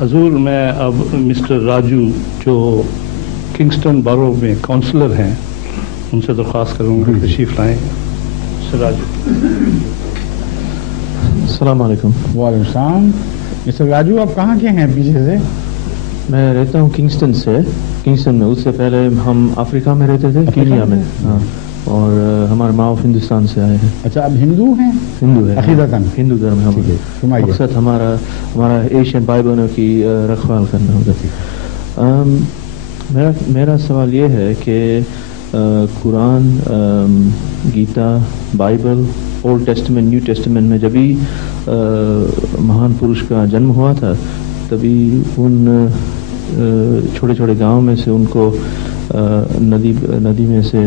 حضور میں اب مسٹر راجو جو کنگسٹن بارو میں کونسلر ہیں ان سے درخواست کروں گا تشریف لائیں. مسٹر راجو. السلام علیکم. وعلیکم السلام. مسٹر راجو آپ کہاں کے ہیں پیچھے سے؟ میں رہتا ہوں کنگسٹن سے. کنگسٹن میں اس سے پہلے ہم افریقہ میں رہتے تھے, کینیا میں. ہاں, اور ہمارے ماں باپ ہندوستان سے آئے ہیں. اچھا, اب ہندو ہیں؟ ہندو ہے, عقیدتاً ہندو دھرم ہے. مقصد ہمارا ایشین بائبلوں کی رکھوال کرنا ہوگا. میرا سوال یہ ہے کہ Quran, Gita, Bible, old testament, new testament میں جبھی مہان پروش کا جنم ہوا تھا تبھی ان چھوٹے چھوٹے گاؤں میں سے ان کو ندی میں سے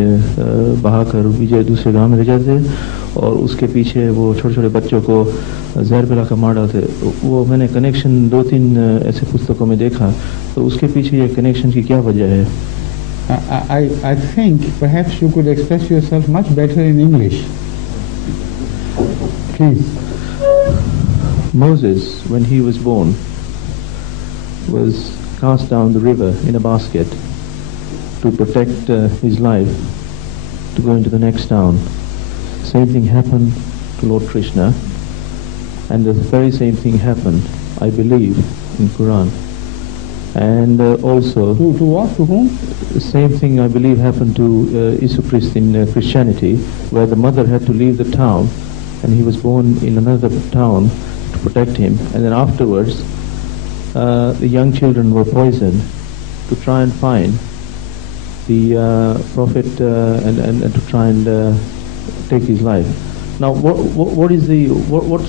بہا کر دوسرے گاؤں میں لے جاتے, اور اس کے پیچھے وہ چھوٹے چھوٹے بچوں کو زہر پلا کر مار ڈالتے. وہ میں نے کنیکشن 2-3 ایسے پستکوں میں دیکھا, تو اس کے پیچھے یہ کنیکشن کی کیا وجہ ہے؟ I think perhaps you could express yourself much better in English. Please. Moses, when he was born, was cast down the river in a basket to protect his life, to go into the next town. Same thing happened to Lord Krishna, and the very same thing happened, I believe, in Quran. And also to what? To whom? The same thing I believe happened to Isu Christ in Christianity, where the mother had to leave the town and he was born in another town to protect him, and then afterwards the young children were poisoned to try and find the prophet and to try and take his life. Now what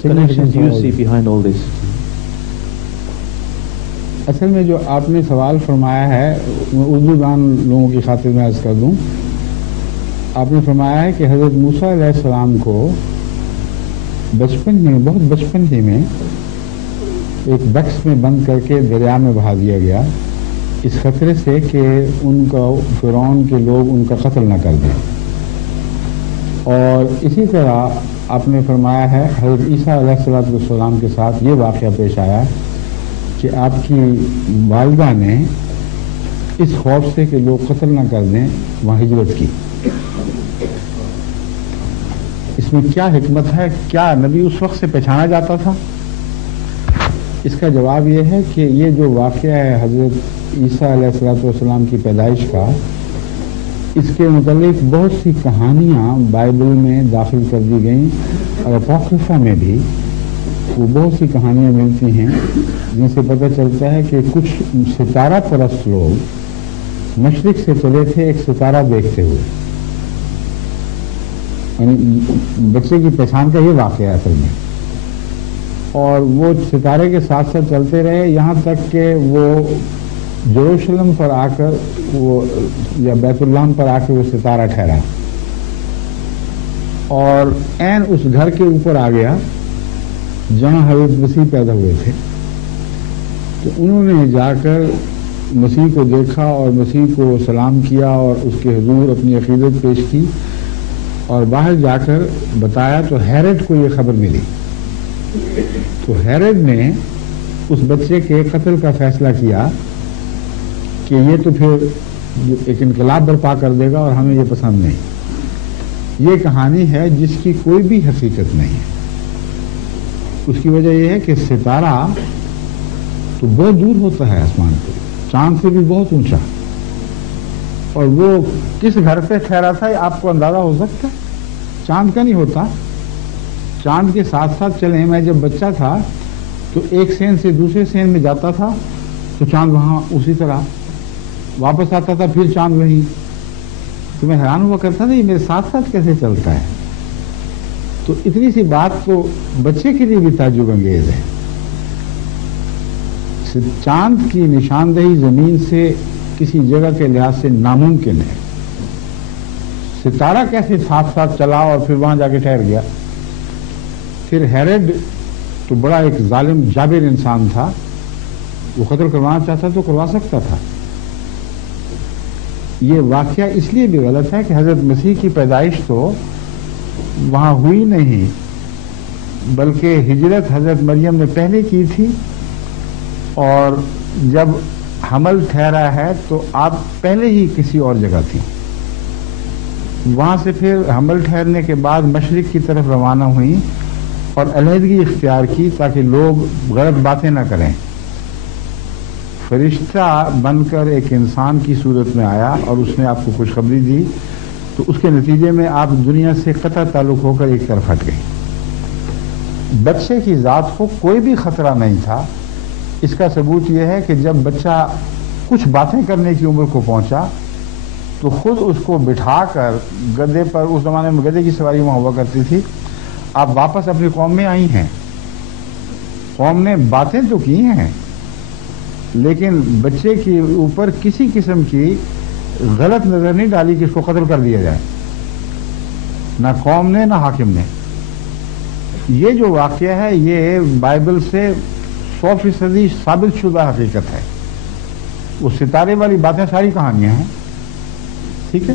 connections do you see behind all this? اصل میں جو آپ نے سوال فرمایا ہے, اردو دان لوگوں کی خاطر میں عرض کر دوں. آپ نے فرمایا ہے کہ حضرت موسیٰ علیہ السلام کو بچپن میں, بہت بچپن ہی میں ایک بکس میں بند کر کے دریا میں بہا دیا گیا, اس خطرے سے کہ ان کا فرعون کے لوگ ان کا قتل نہ کر دیں. اور اسی طرح آپ نے فرمایا ہے حضرت عیسیٰ علیہ السلام کے ساتھ یہ واقعہ پیش آیا کہ آپ کی والدہ نے اس خوف سے کہ لوگ قتل نہ کر دیں وہاں ہجرت کی. اس میں کیا حکمت ہے؟ کیا نبی اس وقت سے پہچانا جاتا تھا؟ اس کا جواب یہ ہے کہ یہ جو واقعہ ہے حضرت عیسیٰ علیہ السلام کی پیدائش کا, اس کے متعلق بہت سی کہانیاں بائبل میں داخل کر دی گئیں, اور اپوکریفا میں بھی وہ بہت سی کہانیاں ملتی ہیں جن سے پتہ چلتا ہے کہ کچھ ستارہ پرست لوگ مشرق سے چلے تھے ایک ستارہ دیکھتے ہوئے. یعنی بچے کی پہچان کا یہ واقعہ ہے اصل میں, اور وہ ستارے کے ساتھ ساتھ چلتے رہے یہاں تک کہ وہ یروشلم پر آ کر وہ یا بیت اللہ پر آ کے وہ ستارہ ٹھہرا, اور عین اس گھر کے اوپر آ گیا جہاں حضرت مسیح پیدا ہوئے تھے. تو انہوں نے جا کر مسیح کو دیکھا اور مسیح کو سلام کیا اور اس کے حضور اپنی عقیدت پیش کی, اور باہر جا کر بتایا تو ہیرڈ کو یہ خبر ملی. تو ہیرڈ نے اس بچے کے قتل کا فیصلہ کیا کہ یہ تو پھر ایک انقلاب برپا کر دے گا اور ہمیں یہ پسند نہیں. یہ کہانی ہے جس کی کوئی بھی حقیقت نہیں ہے. اس کی وجہ یہ ہے کہ ستارہ تو بہت دور ہوتا ہے آسمان پہ, چاند سے بھی بہت اونچا, اور وہ کس گھر پہ ٹھہرا تھا آپ کو اندازہ ہو سکتا ہے؟ چاند کا نہیں ہوتا. چاند کے ساتھ ساتھ چلیں, میں جب بچہ تھا تو ایک سین سے دوسرے سین میں جاتا تھا تو چاند وہاں اسی طرح واپس آتا تھا, پھر چاند وہیں. تو میں حیران ہوا کرتا تھا یہ میرے ساتھ ساتھ کیسے چلتا ہے. تو اتنی سی بات تو بچے کے لیے بھی تعجب انگیز ہے. چاند کی نشاندہی زمین سے کسی جگہ کے لحاظ سے ناممکن ہے. ستارہ کیسے ساتھ ساتھ چلا اور پھر وہاں جا کے ٹھہر گیا؟ پھر ہیرڈ تو بڑا ایک ظالم جابر انسان تھا, وہ قتل کروانا چاہتا تو کروا سکتا تھا. یہ واقعہ اس لیے بھی غلط ہے کہ حضرت مسیح کی پیدائش تو وہاں ہوئی نہیں, بلکہ ہجرت حضرت مریم نے پہلے کی تھی, اور جب حمل ٹھہرا ہے تو آپ پہلے ہی کسی اور جگہ تھی، وہاں سے پھر حمل ٹھہرنے کے بعد مشرق کی طرف روانہ ہوئی اور علیحدگی اختیار کی تاکہ لوگ غلط باتیں نہ کریں۔ فرشتہ بن کر ایک انسان کی صورت میں آیا اور اس نے آپ کو خوشخبری دی، تو اس کے نتیجے میں آپ دنیا سے قطع تعلق ہو کر ایک طرف ہٹ گئے۔ بچے کی ذات کو کوئی بھی خطرہ نہیں تھا۔ اس کا ثبوت یہ ہے کہ جب بچہ کچھ باتیں کرنے کی عمر کو پہنچا تو خود اس کو بٹھا کر گدھے پر، اس زمانے میں گدھے کی سواری وہاں ہوا کرتی تھی، آپ واپس اپنی قوم میں آئی ہیں۔ قوم نے باتیں تو کی ہیں لیکن بچے کے اوپر کسی قسم کی غلط نظر نہیں ڈالی کہ اس کو قتل کر دیا جائے، نہ قوم نے نہ حاکم نے۔ یہ جو واقعہ ہے یہ بائبل سے 100% ثابت شدہ حقیقت ہے۔ وہ ستارے والی باتیں ساری کہانیاں ہیں، ٹھیک ہے۔